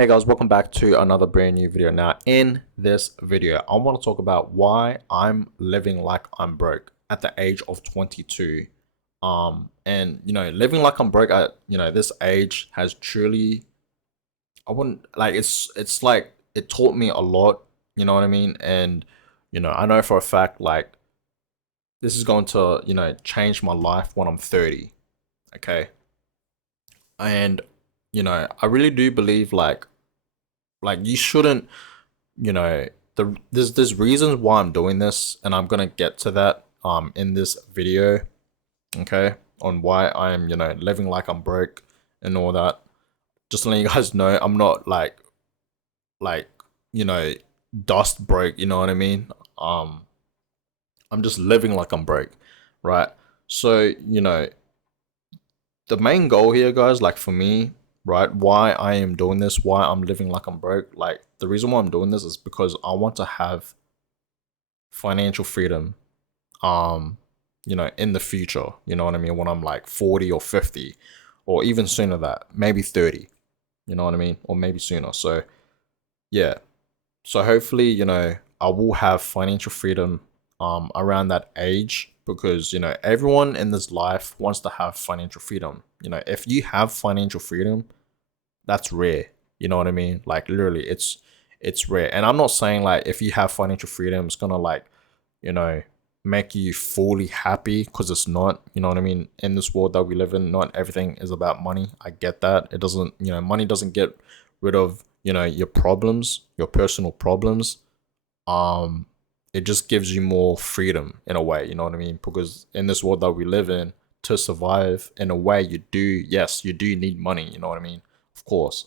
Hey guys, welcome back to another brand new video. Now, in this video, I want to talk about why I'm living like I'm broke at the age of 22. And living like I'm broke at this age has truly, I wouldn't like it's like it taught me a lot. You know what I mean? And I know for a fact like this is going to change my life when I'm 30. Okay, and I really do believe like you shouldn't you know there's reasons why I'm doing this, and I'm gonna get to that in this video. Okay, on why I'm living like I'm broke and all that. Just to let you guys know, I'm not like you know dust broke, you know what I mean. um I'm just living like I'm broke, right? So the main goal here, guys, like for me, right, why I am doing this, why I'm living like I'm broke, like the reason why I'm doing this is because I want to have financial freedom, um, in the future, you know what I mean, when I'm like 40 or 50, or even sooner that, maybe 30, you know what I mean, or maybe sooner. So yeah. So hopefully, I will have financial freedom around that age, because everyone in this life wants to have financial freedom. If you have financial freedom, that's rare. You know what I mean? Like literally, it's rare. And I'm not saying like if you have financial freedom, it's gonna like you know make you fully happy, because it's not. You know what I mean? In this world that we live in, not everything is about money. I get that. It doesn't. Money doesn't get rid of your problems, your personal problems. um it just gives you more freedom in a way, you know what I mean, because in this world that we live in, to survive in a way, you do, yes, you do need money, you know what I mean, of course.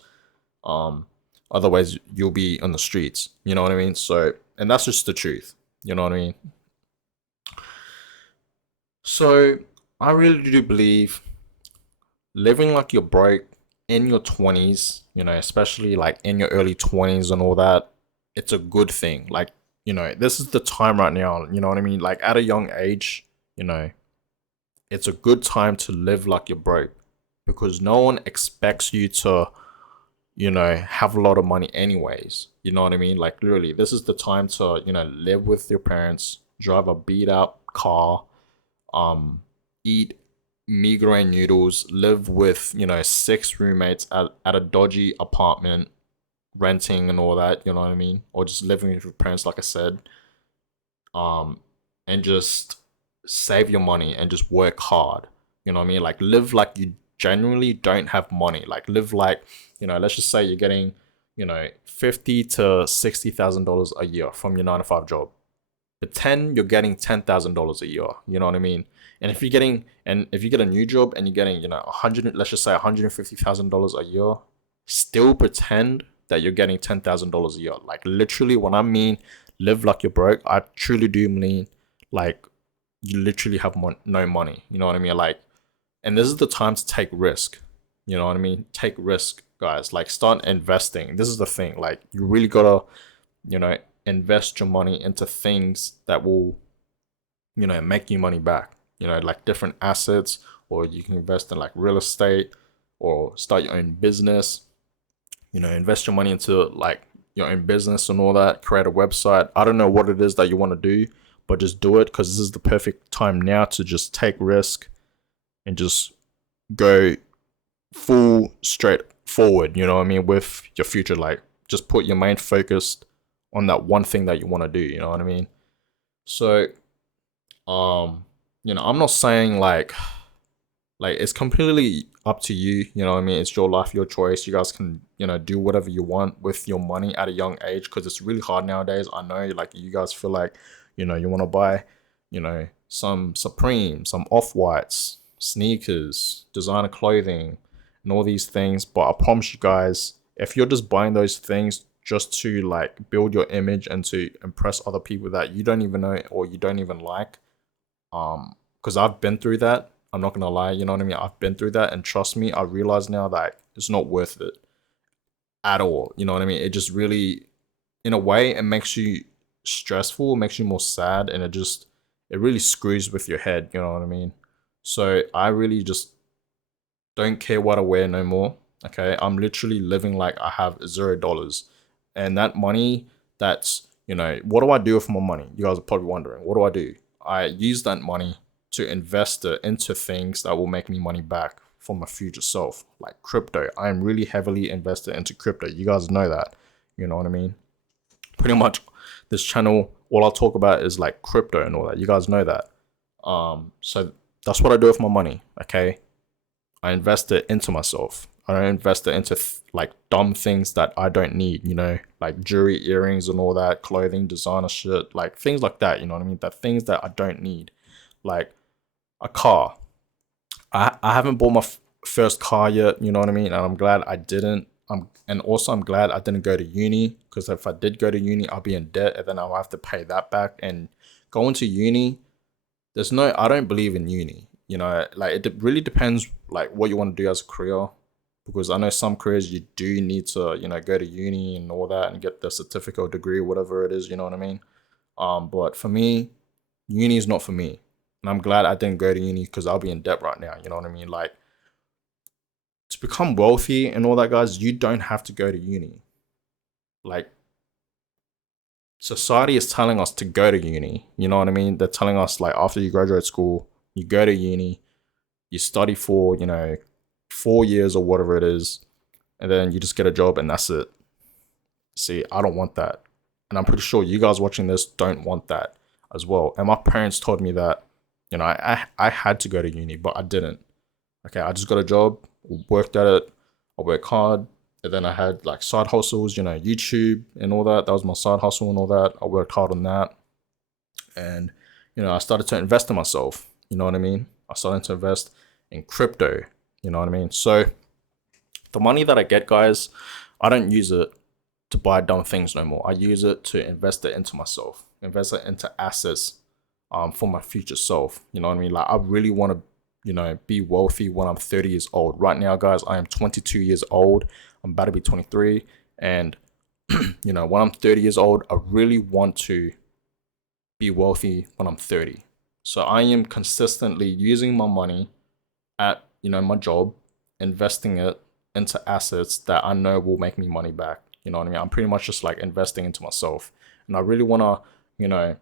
um Otherwise you'll be on the streets, you know what I mean. So, and that's just the truth, you know what I mean. So I really do believe living like you're broke in your 20s, especially like in your early 20s and all that, it's a good thing. Like, this is the time right now, you know what I mean? Like at a young age, you know, it's a good time to live like you're broke, because no one expects you to, have a lot of money anyways. You know what I mean? Like literally, this is the time to, live with your parents, drive a beat up car, um, eat migraine noodles, live with, six roommates at a dodgy apartment, renting and all that, you know what I mean? Or just living with your parents, like I said, um, and just save your money and just work hard. You know what I mean? Like live like you genuinely don't have money. Like live like, let's just say you're getting, fifty to $60,000 a year from your 9 to 5 job. Pretend you're getting $10,000 a year. You know what I mean? And if you get a new job and you're getting, 100, let's just say $150,000 a year, still pretend that you're getting $10,000 a year. Like literally, when I mean live like you're broke, I truly do mean like you literally have no money. You know what I mean? Like, and this is the time to take risk. You know what I mean? Take risk, guys. Like start investing. This is the thing. Like you really gotta, you know, invest your money into things that will, make you money back. Like different assets, or you can invest in like real estate, or start your own business. Invest your money into like your own business and all that. Create a website. I don't know what it is that you want to do, but just do it, because this is the perfect time now to just take risk and just go full straight forward. You know what I mean, with your future. Like just put your main focus on that one thing that you want to do. You know what I mean. So um I'm not saying like it's completely up to you, you know what I mean, it's your life, your choice. You guys can do whatever you want with your money at a young age, because it's really hard nowadays. I know, like you guys feel like you want to buy some Supreme, some Off-Whites, sneakers, designer clothing, and all these things, but I promise you guys, if you're just buying those things just to like build your image and to impress other people that you don't even know or you don't even like, because I've been through that. I'm not gonna lie, you know what I mean? I've been through that, and trust me, I realize now that it's not worth it at all. You know what I mean? It just really, in a way, it makes you stressful, makes you more sad, and it really screws with your head. You know what I mean? So I really just don't care what I wear no more. Okay, I'm literally living like I have $0. And that money, that's, what do I do with my money? You guys are probably wondering, what do I do? I use that money to invest it into things that will make me money back for my future self, like crypto. I'm really heavily invested into crypto. You guys know that. You know what I mean? Pretty much this channel, all I'll talk about is like crypto and all that. You guys know that. So that's what I do with my money. Okay, I invest it into myself. I don't invest it into like dumb things that I don't need, like jewelry, earrings, and all that, clothing, designer shit, like things like that. You know what I mean? That things that I don't need, like a car. I haven't bought my first car yet. You know what I mean? And I'm glad I didn't. And also I'm glad I didn't go to uni, because if I did go to uni, I'll be in debt, and then I'll have to pay that back. And going to uni, I don't believe in uni. Like really depends like what you want to do as a career, because I know some careers you do need to, go to uni and all that and get the certificate or degree, whatever it is, you know what I mean? But for me, uni is not for me. And I'm glad I didn't go to uni, because I'll be in debt right now, you know what I mean? Like, to become wealthy and all that, guys, you don't have to go to uni. Like, society is telling us to go to uni, you know what I mean? They're telling us like after you graduate school, you go to uni, you study for 4 years or whatever it is, and then you just get a job and that's it. See, I don't want that, and I'm pretty sure you guys watching this don't want that as well. And my parents told me that, I had to go to uni, but I didn't. Okay, I just got a job, worked at it, I worked hard, and then I had like side hustles, YouTube and all that. That was my side hustle and all that. I worked hard on that, and I started to invest in myself. You know what I mean? I started to invest in crypto. You know what I mean? So the money that I get, guys, I don't use it to buy dumb things no more. I use it to invest it into myself, invest it into assets, for my future self. You know what I mean? Like, I really want to, be wealthy when I'm 30 years old. Right now, guys, I am 22 years old. I'm about to be 23. And, when I'm 30 years old, I really want to be wealthy when I'm 30. So I am consistently using my money at, my job, investing it into assets that I know will make me money back. You know what I mean? I'm pretty much just like investing into myself. And I really want to,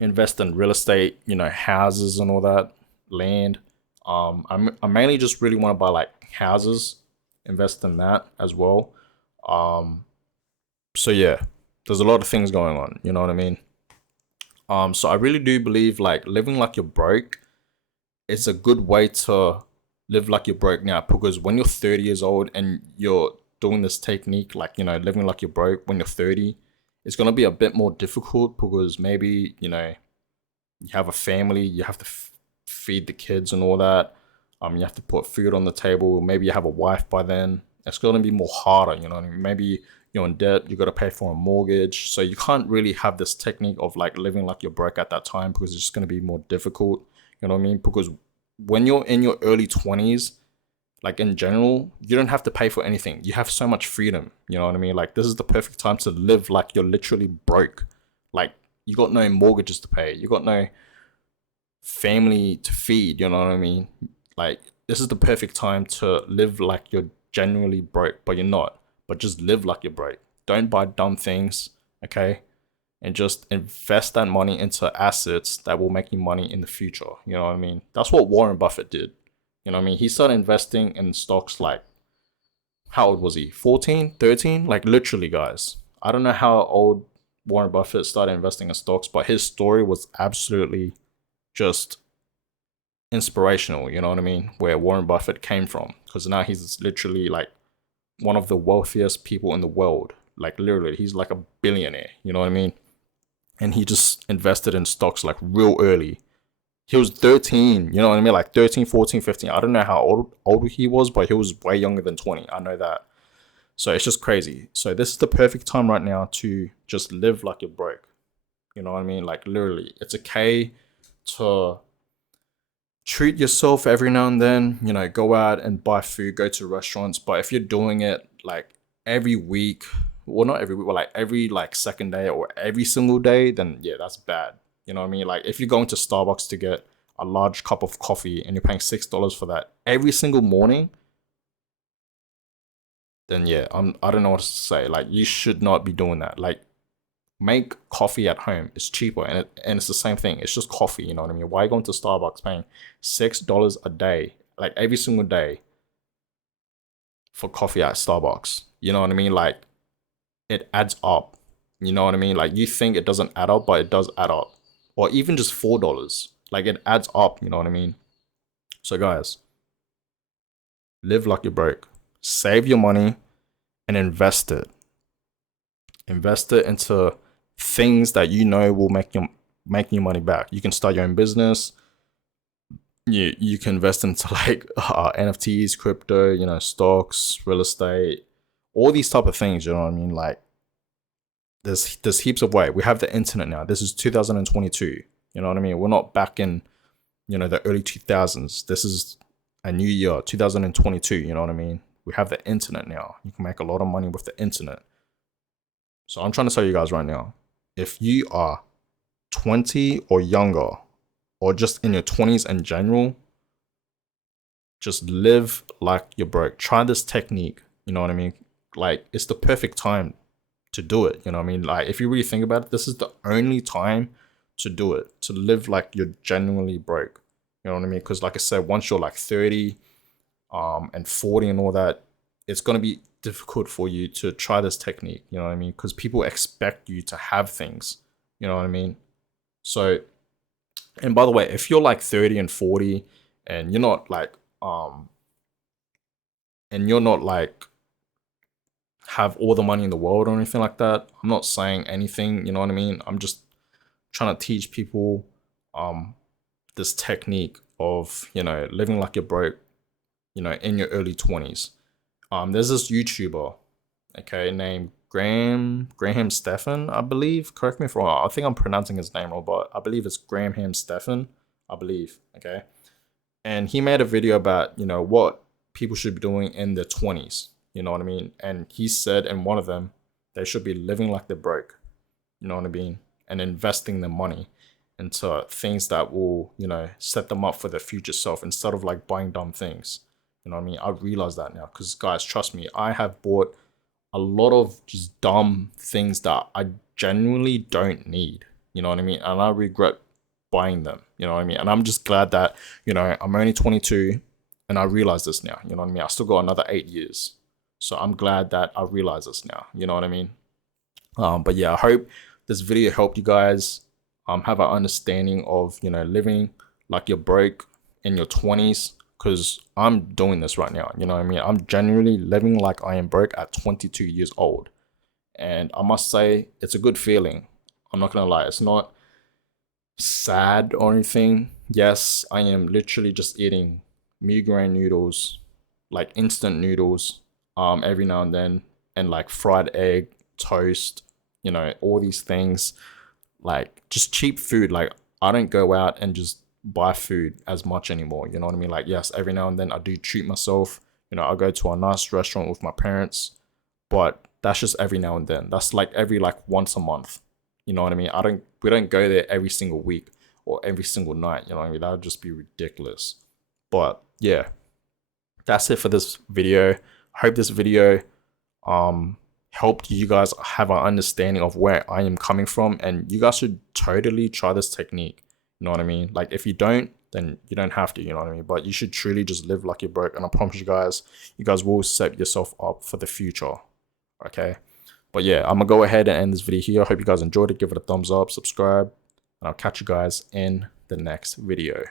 invest in real estate, houses and all that, land. I mainly just really want to buy like houses, invest in that as well. Um, so yeah, there's a lot of things going on. You know what I mean? So I really do believe like living like you're broke, it's a good way to live like you're broke now, because when you're 30 years old and you're doing this technique, like, living like you're broke when you're 30, it's going to be a bit more difficult, because maybe, you have a family, you have to feed the kids and all that. You have to put food on the table. Maybe you have a wife by then. It's going to be more harder, you know what I mean? Maybe you're in debt, you got to pay for a mortgage. So you can't really have this technique of like living like you're broke at that time, because it's just going to be more difficult, you know what I mean? Because when you're in your early 20s, like in general, you don't have to pay for anything. You have so much freedom, you know what I mean? Like, this is the perfect time to live like you're literally broke. Like, you got no mortgages to pay, you got no family to feed, you know what I mean? Like, this is the perfect time to live like you're genuinely broke, but you're not. But just live like you're broke. Don't buy dumb things, okay? And just invest that money into assets that will make you money in the future. You know what I mean? That's what Warren Buffett did. You know what I mean? He started investing in stocks like, how old was he? 14, 13? Like, literally, guys. I don't know how old Warren Buffett started investing in stocks, but his story was absolutely just inspirational. You know what I mean? Where Warren Buffett came from. Because now he's literally like one of the wealthiest people in the world. Like, literally, he's like a billionaire. You know what I mean? And he just invested in stocks like real early. He was 13, you know what I mean? Like 13, 14, 15. I don't know how old he was, but he was way younger than 20. I know that. So it's just crazy. So this is the perfect time right now to just live like you're broke. You know what I mean? Like, literally, it's okay to treat yourself every now and then, go out and buy food, go to restaurants. But if you're doing it like every week, well, not every week, but like every like second day or every single day, then yeah, that's bad. You know what I mean? Like, if you're going to Starbucks to get a large cup of coffee and you're paying $6 for that every single morning, then yeah, I don't know what to say. Like, you should not be doing that. Like, make coffee at home. It's cheaper, and it's the same thing. It's just coffee. You know what I mean? Why going to Starbucks paying $6 a day, like every single day, for coffee at Starbucks? You know what I mean? Like, it adds up. You know what I mean? Like, you think it doesn't add up, but it does add up. Or even just $4. Like, it adds up. You know what I mean? So guys, live like you're broke. Save your money and invest it. Invest it into things that you know will make you money back. You can start your own business. You can invest into like NFTs, crypto, you know, stocks, real estate, all these type of things. You know what I mean? Like, there's heaps of way. We have the internet now. This is 2022. You know what I mean? We're not back in, you know, the early 2000s. This is a new year, 2022. You know what I mean? We have the internet now. You can make a lot of money with the internet. So I'm trying to tell you guys right now, if you are 20 or younger, or just in your 20s in general, just live like you're broke. Try this technique. You know what I mean? Like, it's the perfect time to do it. You know what I mean? Like, if you really think about it, this is the only time to do it, to live like you're genuinely broke. You know what I mean? Because like I said, once you're like 30 and 40 and all that, it's going to be difficult for you to try this technique. You know what I mean? Because people expect you to have things. You know what I mean? So, and by the way, if you're like 30 and 40 and you're not like have all the money in the world or anything like that, I'm not saying anything, you know what I mean? I'm just trying to teach people this technique of, you know, living like you're broke, you know, in your early 20s. There's this YouTuber, okay, named Graham Stephan, I believe. Correct me if I'm wrong. I think I'm pronouncing his name wrong, but I believe it's Graham Stephan, I believe. Okay. And he made a video about, you know, what people should be doing in their 20s. You know what I mean? And he said in one of them, they should be living like they're broke. You know what I mean? And investing their money into things that will, you know, set them up for their future self instead of like buying dumb things. You know what I mean? I realize that now because, guys, trust me, I have bought a lot of just dumb things that I genuinely don't need. You know what I mean? And I regret buying them. You know what I mean? And I'm just glad that, you know, I'm only 22 and I realize this now. You know what I mean? I still got another 8 years. So I'm glad that I realize this now. You know what I mean? But yeah, I hope this video helped you guys have an understanding of, you know, living like you're broke in your 20s. Because I'm doing this right now. You know what I mean? I'm genuinely living like I am broke at 22 years old. And I must say, it's a good feeling. I'm not going to lie. It's not sad or anything. Yes, I am literally just eating migraine noodles, like instant noodles, every now and then. And like fried egg, toast, you know, all these things. Like, just cheap food. Like, I don't go out and just buy food as much anymore. You know what I mean? Like, yes, every now and then I do treat myself. You know, I go to a nice restaurant with my parents, but that's just every now and then. That's like every like once a month. You know what I mean? We don't go there every single week or every single night. You know what I mean? That would just be ridiculous. But yeah, that's it for this video. I hope this video helped you guys have an understanding of where I am coming from, and you guys should totally try this technique. You know what I mean? Like, if you don't, then you don't have to, you know what I mean? But you should truly just live like you're broke, and I promise you guys will set yourself up for the future. Okay? But yeah, I'm gonna go ahead and end this video here. I hope you guys enjoyed it. Give it a thumbs up, subscribe, and I'll catch you guys in the next video.